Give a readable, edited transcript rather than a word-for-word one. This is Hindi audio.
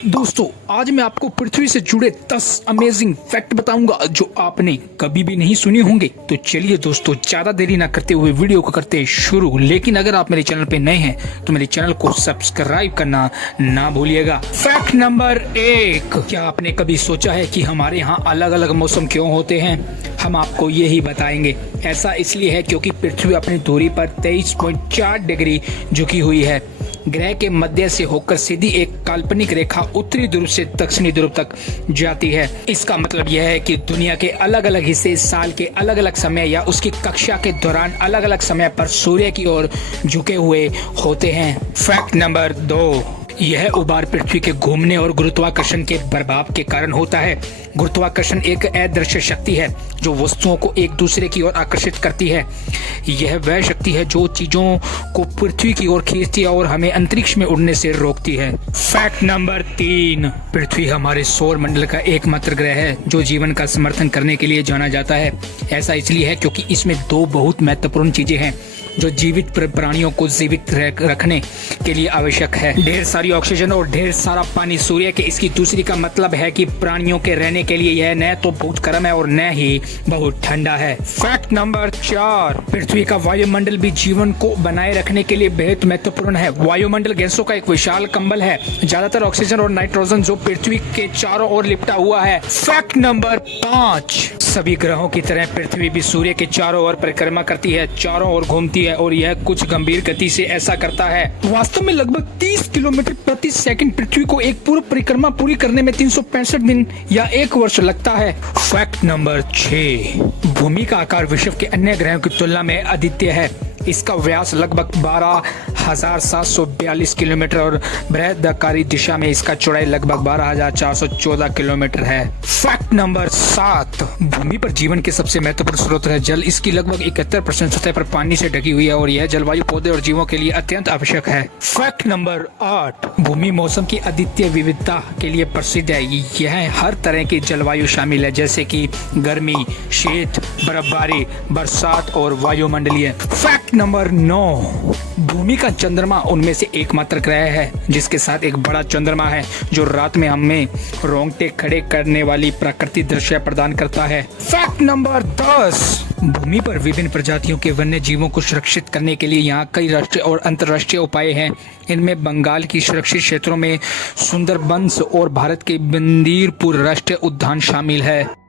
दोस्तों, आज मैं आपको पृथ्वी से जुड़े 10 अमेजिंग फैक्ट बताऊंगा जो आपने कभी भी नहीं सुने होंगे। तो चलिए दोस्तों, ज्यादा देरी ना करते हुए वीडियो को करते शुरू। लेकिन अगर आप मेरे चैनल पे नए हैं तो मेरे चैनल को सब्सक्राइब करना ना भूलिएगा। फैक्ट नंबर 1, क्या आपने कभी सोचा है कि हमारे यहाँ अलग अलग मौसम क्यों होते हैं? हम आपको यही बताएंगे। ऐसा इसलिए है क्योंकि पृथ्वी अपनी दूरी पर 23.4 डिग्री झुकी हुई है। ग्रह के मध्य से होकर सीधी एक काल्पनिक रेखा उत्तरी ध्रुव से दक्षिणी ध्रुव तक जाती है। इसका मतलब यह है कि दुनिया के अलग अलग हिस्से साल के अलग अलग समय या उसकी कक्षा के दौरान अलग अलग समय पर सूर्य की ओर झुके हुए होते हैं। फैक्ट नंबर 2, यह उभार पृथ्वी के घूमने और गुरुत्वाकर्षण के प्रभाव के कारण होता है। गुरुत्वाकर्षण एक अदृश्य शक्ति है जो वस्तुओं को एक दूसरे की ओर आकर्षित करती है। यह वह शक्ति है जो चीजों को पृथ्वी की ओर खींचती है और हमें अंतरिक्ष में उड़ने से रोकती है। फैक्ट नंबर 3, पृथ्वी हमारे सौर मंडल का एकमात्र ग्रह है जो जीवन का समर्थन करने के लिए जाना जाता है। ऐसा इसलिए है क्योंकि इसमें दो बहुत महत्वपूर्ण चीजें हैं जो जीवित प्राणियों को जीवित रखने के लिए आवश्यक है। ढेर सारी ऑक्सीजन और ढेर सारा पानी सूर्य के। इसकी दूसरी का मतलब है कि प्राणियों के रहने के लिए यह न तो बहुत गर्म है और न ही बहुत ठंडा है। फैक्ट नंबर 4, पृथ्वी का वायुमंडल भी जीवन को बनाए रखने के लिए बेहद महत्वपूर्ण है। वायुमंडल गैसों का एक विशाल कंबल है, ज्यादातर ऑक्सीजन और नाइट्रोजन जो पृथ्वी के चारों ओर लिपटा हुआ है। फैक्ट नंबर 5, सभी ग्रहों की तरह पृथ्वी भी सूर्य के चारों ओर परिक्रमा करती है, चारों ओर घूमती है और यह कुछ गंभीर गति से ऐसा करता है। वास्तव में लगभग 30 किलोमीटर प्रति सेकंड पृथ्वी को एक पूर्ण परिक्रमा पूरी करने में 365 दिन या 1 वर्ष लगता है। फैक्ट नंबर 6, भूमि का आकार विश्व के अन्य ग्रहों की तुलना में अद्वितीय है। इसका व्यास लगभग 12,742 किलोमीटर और बृहदाकारी दिशा में इसका चौड़ाई लगभग 12,414 किलोमीटर है। फैक्ट नंबर 7, भूमि पर जीवन के सबसे महत्वपूर्ण स्रोत है जल। इसकी लगभग 71% सतह पर पानी से ढकी हुई है और यह जलवायु पौधे और जीवों के लिए अत्यंत आवश्यक है। फैक्ट नंबर 8, भूमि मौसम की अद्वितीय विविधता के लिए प्रसिद्ध है। यह हर तरह की जलवायु शामिल है जैसे कि गर्मी, शीत, बर्फबारी, बरसात और वायुमंडलीय। फैक्ट नंबर 9, भूमि का चंद्रमा उनमें से एकमात्र ग्रह है जिसके साथ एक बड़ा चंद्रमा है जो रात में हमें रोंगटे खड़े करने वाली प्राकृतिक दृश्य प्रदान करता है। फैक्ट नंबर 10, भूमि पर विभिन्न प्रजातियों के वन्य जीवों को सुरक्षित करने के लिए यहाँ कई राष्ट्रीय और अंतर्राष्ट्रीय उपाय हैं। इनमें बंगाल की सुरक्षित क्षेत्रों में सुंदरबंस और भारत के बंदीरपुर राष्ट्रीय उद्यान शामिल है।